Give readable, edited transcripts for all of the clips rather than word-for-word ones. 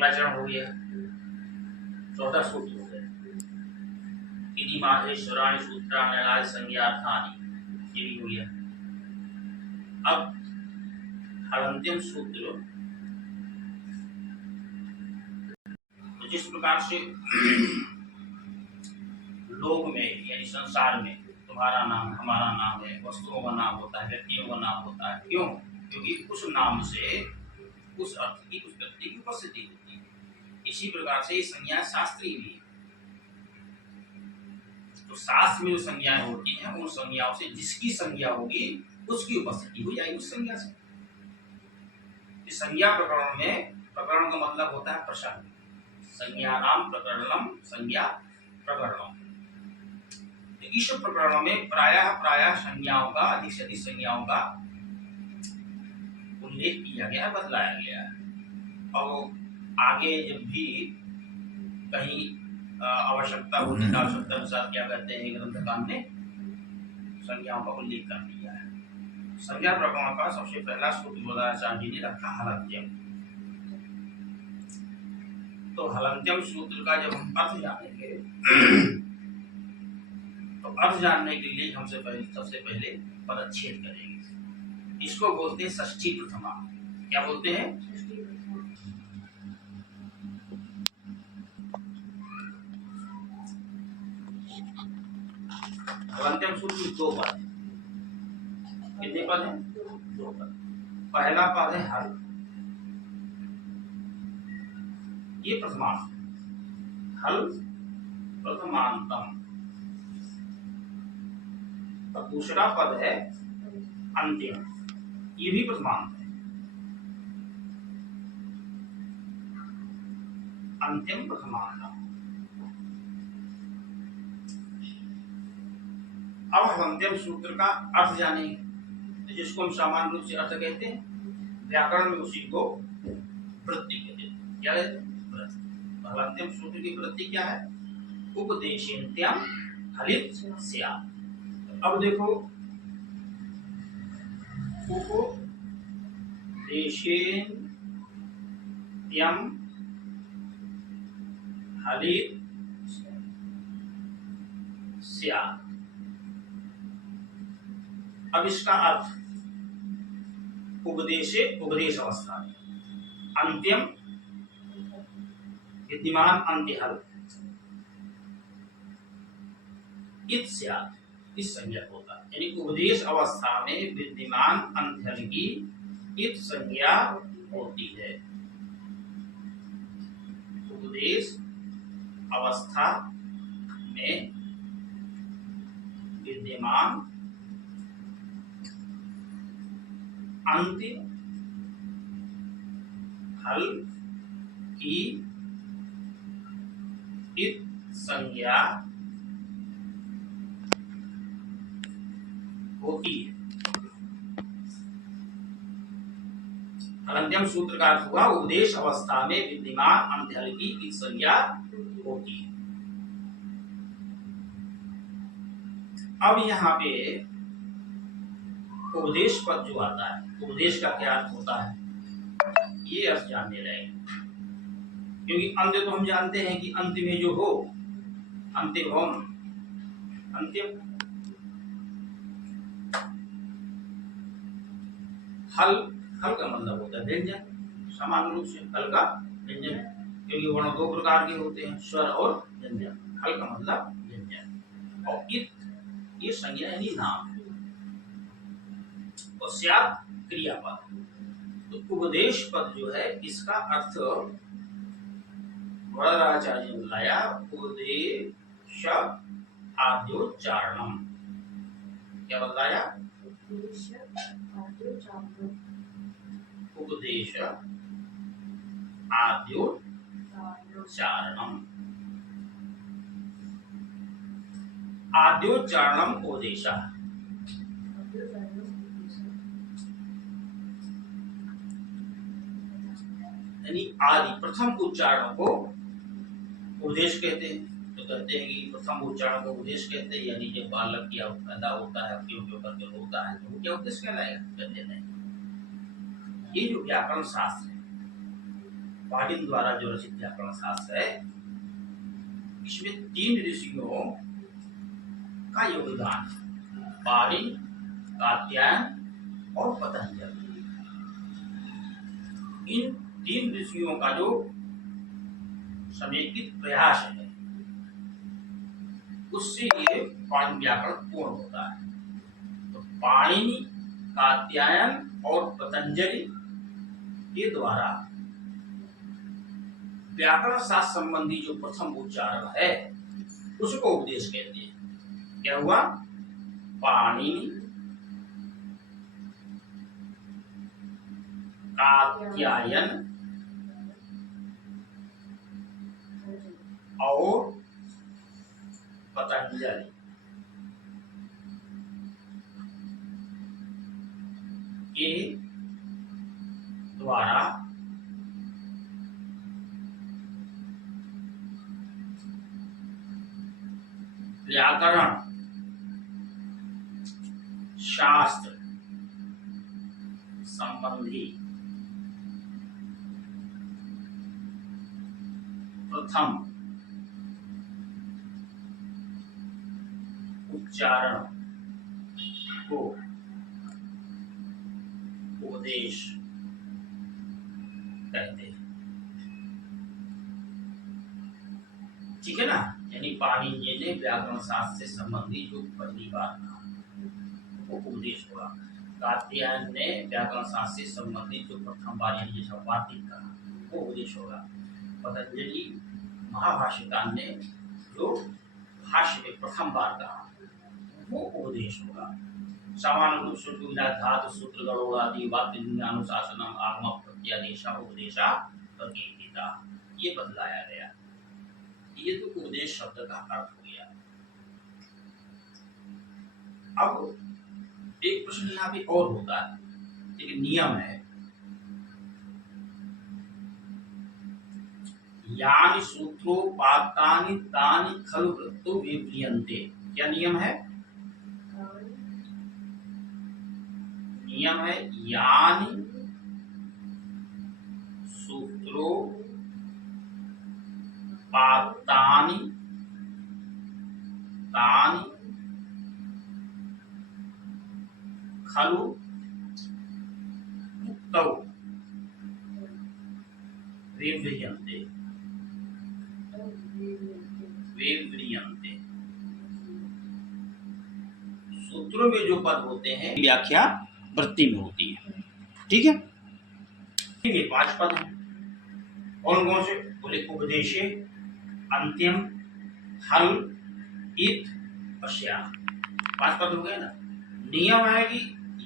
अगला चरण हो गया, चौथा सूत्र हो गया, इति माहेश्वराणि सूत्राणि अनादि संज्ञार्थानि, ये भी हो गया। अब हलन्त्यम सूत्र, तो जिस प्रकार से लोक में यानी संसार में तुम्हारा नाम हमारा नाम है, वस्तुओं का नाम होता है, व्यक्तियों का नाम होता है, क्यों? क्योंकि उस नाम से उस अर्थ की उस व्यक्ति की उपस्थिति होती है। इसी प्रकार से ये संज्ञा शास्त्रीय भी है। तो शास्त्र में जो संज्ञाएं होती हैं उन संज्ञाओं से जिसकी संज्ञा होगी उसकी उपस्थिति हो जाएगी उस संज्ञा से। इस संज्ञा प्रकरण में, प्रकरण का मतलब होता है प्रसंग, संज्ञानाम प्रकरणम, संज्ञा प्रकरणम। इस प्रकरण में प्रायः संज्ञाओं का, अधिक से अधिक संज्ञाओं का उल्लेख किया गया है, बतलाया गया है। और आगे जब भी कहीं आवश्यकता होती है, आवश्यकता अनुसार क्या कहते हैं ग्रंथकार ने संज्ञाओं का उल्लेख कर दिया है। संज्ञा प्रकरण का सबसे पहला सूत्र बोधाचार्य जी ने रखा हलन्त्यम। तो हलन्त्यम सूत्र का जब हम अर्थ जानेंगे तो अर्थ जानने के लिए हमसे पहले सबसे पहले पदच्छेद करेंगे। इसको बोलते हैं षष्ठी प्रथमा। क्या बोलते हैं? हलन्त्यम सूत्र में दो पद, कितने पद हैं? दो पद। पहला पद है हल, ये प्रथमांत, हल प्रथमांतम। और दूसरा पद है अंत्यम, ये भी प्रथमांत है, अंत्यम प्रथमांतम। अब हम अंत्यम सूत्र का अर्थ जानेंगे, जिसको हम सामान्य रूप से अर्थ कहते हैं, व्याकरण में उसी को वृत्ति कहते हैं। क्या कहते हैं? अंत्यम सूत्र की वृत्ति क्या है? उपदेशेन्त्यम हलित स्यात्। अब देखो, उपदेशेन्त्यम हलित स्यात्। अब इसका अर्थ उपदेशे, उपदेश अवस्था में, अंत्यम विद्यमान अंत्य हल, इत स्यात्, इस संज्ञा होता है। यानी उपदेश अवस्था में विद्यमान अंत्य हल की इत संज्ञा होती है। उपदेश अवस्था में विद्यमान अंत्य हल की इत संज्ञा होती है। हलन्त्यम सूत्र का अर्थ हुआ उपदेश अवस्था में विद्यमान अंत्य हल की इत संज्ञा होती है। अब यहाँ पे उपदेश पद जो आता है, उपदेश का क्या अर्थ होता है, ये अर्थ जानने रहेंगे। क्योंकि अंत्य तो हम जानते हैं कि अंत्य में जो हो, अंत्य होम, अंत्य। हल, हल का मतलब होता है व्यंजन, सामान्य रूप से हल का व्यंजन, क्योंकि वर्ण दो प्रकार के होते हैं, स्वर और व्यंजन। हल का मतलब व्यंजन, और इत ये संज्ञा यानी नाम, और स्यात् क्रियापद। तो उपदेश पद जो है इसका अर्थ वरदाचार्य ने बताया, उपदेश आद्योच्चारणम। क्या बताया? उपदेश आद्योच्चारणम, आद्योच्चारणम उपदेशः, यानी आदि प्रथम उच्चारण को उपदेश कहते हैं। तो कहते हैं कि प्रथम उच्चारण को उपदेश कहते हैं, यानी जब बालक या पैदा होता है, क्यों क्यों करके होता है, तो क्या उपदेश कहलाएगा? कहते नहीं। ये जो व्याकरण शास्त्र है, पाणिनि द्वारा जो रचित व्याकरण शास्त्र है, इसमें 3 ऋषियों का योगदान है, पाणिनि, कात्यायन और पतंजलि। इन 3 ऋषियों का जो समेकित प्रयास है, उससे ये पाणिनि व्याकरण पूर्ण होता है। तो पाणिनि, कात्यायन और पतंजलि के द्वारा व्याकरण शास्त्र संबंधी जो प्रथम उच्चारण है, उसको उपदेश कहते हैं। क्या हुआ? पाणिनि, कात्यायन और पतंजलि के द्वारा व्याकरण शास्त्र संबंधी प्रथम उच्चारण को उपदेश कहते हैं। ठीक है ना? यानी पाणिनि जी ने व्याकरण शास्त्र से संबंधित जो पहली बार कहा वो उपदेश होगा। कात्यायन ने व्याकरण शास्त्र से संबंधित जो प्रथम बार यानी जैसा वार्तिक कहा वो उपदेश होगा। पतंजलि महाभाष्यकार ने जो भाष्य में प्रथम बार कहा वो उपदेश होगा। सामान्य रूप से धातु सूत्र गणों आदि वाक्य अनुशासनम आगम प्रत्यादेशा उपदेशा प्रकीर्तिता, ये बदलाया गया। ये तो उपदेश शब्द का अर्थ हो गया। अब एक प्रश्न यहाँ पे और होता है, एक नियम है, यानि सूत्रोपात्तानि तानि खलु वृत्तो विव्रियन्ते। क्या नियम है? नियम है यानि सूत्रोपात्तानि तानि खलु वृत्तौ विव्रियन्ते। सूत्रों में जो पद होते हैं व्याख्या वृत्ति में होती है। ठीक है? ये 5 पद हैं। कौन कौन से? बोले उपदेशे, अंत्यम, हल, इत, पश्या। 5 पद हो गए ना। नियम है कि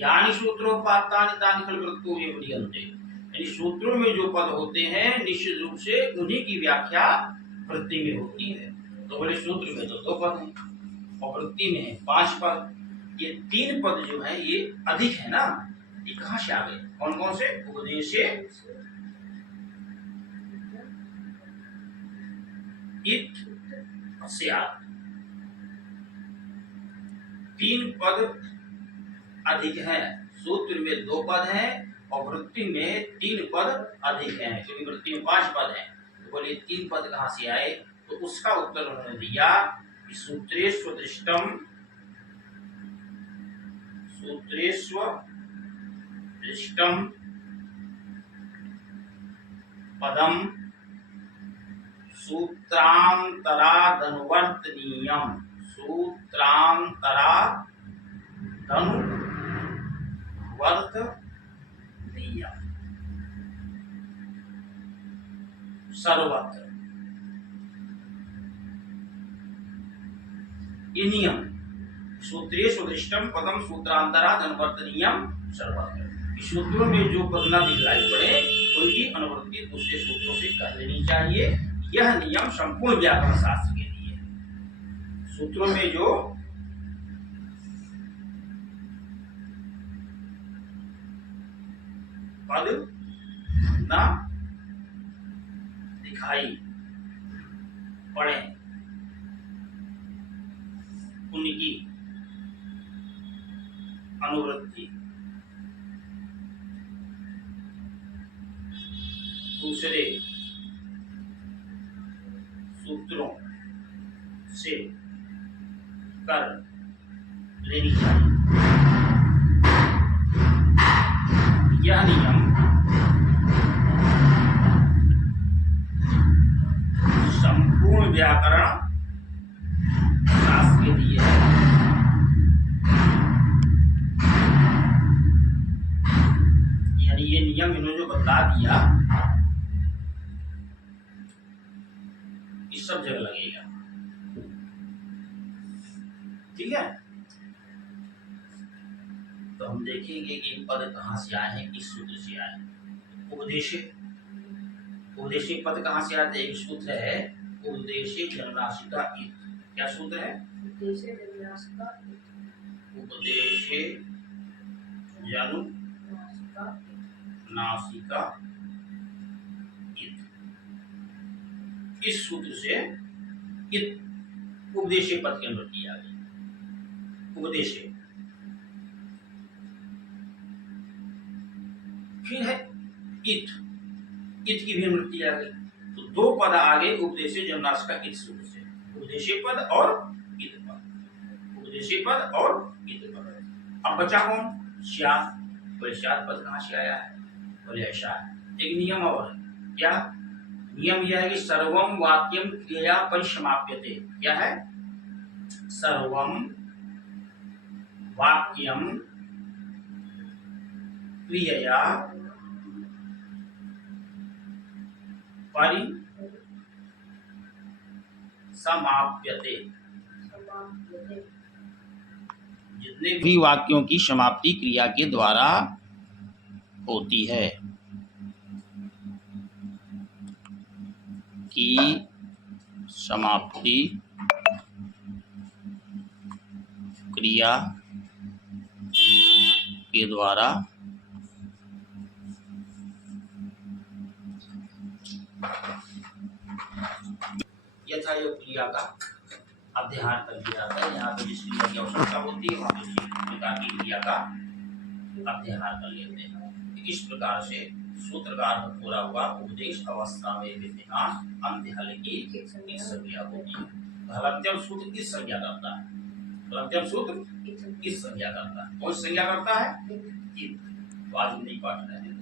यानि सूत्रोपात्तानि तानि खलु वृत्तो विव्रियन्ते, यानी सूत्रों में जो पद होते हैं निश्चित रूप से उन्हीं की व्याख्या वृत्ति में होती है। तो बोले सूत्र में तो 2 पद हैं और वृत्ति में है 5 पद। ये 3 पद जो है ये अधिक है ना, ये कहां से आ गए? कौन कौन से? उपदेशे, इत, पश्चात। 3 पद अधिक हैं। सूत्र में 2 पद हैं और वृत्ति में 3 पद अधिक हैं, क्योंकि वृत्ति में 5 पद हैं। तो बोले 3 पद कहां से आए? तो उसका उत्तर उन्होंने दिया कि सूत्रेषु दृष्टम पदम सूत्रांतरादनुवर्तनीयम। सर्वत्र। ये नियम सूत्रेषु दृष्टम पदम सूत्रांतराद अनुवर्तनीयम सर्वत्र। सूत्रों में जो पद न दिखलाई पड़े उनकी अनुवृत्ति दूसरे सूत्रों से कर लेनी चाहिए। यह नियम संपूर्ण व्याकरण शास्त्र के लिए है। सूत्रों में जो पद न दिखाई पड़े उनकी अनुवृत्ति दूसरे सूत्रों से कर लेनी चाहिए। यह नियम संपूर्ण व्याकरण शास्त्र के लिए है। यानी ये नियम इन्होंने जो बता दिया इस सब जगह लगेगा। ठीक है, तो हम देखेंगे कि इन पद कहाँ से आए हैं, किस सूत्र से आए हैं। उपदेशिक पद कहाँ से आते हैं? एक सूत्र है उपदेशिक जन्मनासिका इत। क्या सूत्र है? उपदेशिक जन्मनासिका इत। इस सूत्र से इत उपदेशिक पद के अंदर किया गया। उपदेशिक फिर है इत, इत की भी अनुवृत्ति आ गई। तो दो पद आ गए उपदेशिक जन्मनासिका इत सूत्र से, उपदेशिक पद और इत पद, उपदेशिक पद और इत पद। अब बचा कौन? श्यात। बोले श्यात पद कहाँ से आया है? बोले ऐसा है। एक नियम और है। क्या नियम? यह है कि सर्वम वाक्यम क्रिया परिसमाप्यते। क्या है? सर्वम वाक्यम क्रिया परिसमाप्यते। जितने भी वाक्यों की समाप्ति क्रिया के द्वारा होती है, की समाप्ति क्रिया के द्वारा यथा योग क्रिया का अध्ययन कर लिया जाता है। यहाँ पे जिस क्रिया की आवश्यकता होती है वहाँ पे उसी प्रकार की क्रिया का अध्ययन कर लेते हैं। इस प्रकार से सूत्रकार में पूरा हुआ उपदेश अवस्था में विद्यमान अंत्य हल की किस संज्ञा होती है। हलंत्यम सूत्र किस संज्ञा करता है? हलंत्यम सूत्र किस संज्ञा करता है? कौन संज्ञा करता है? तो आज नहीं पढ़ रहे हैं।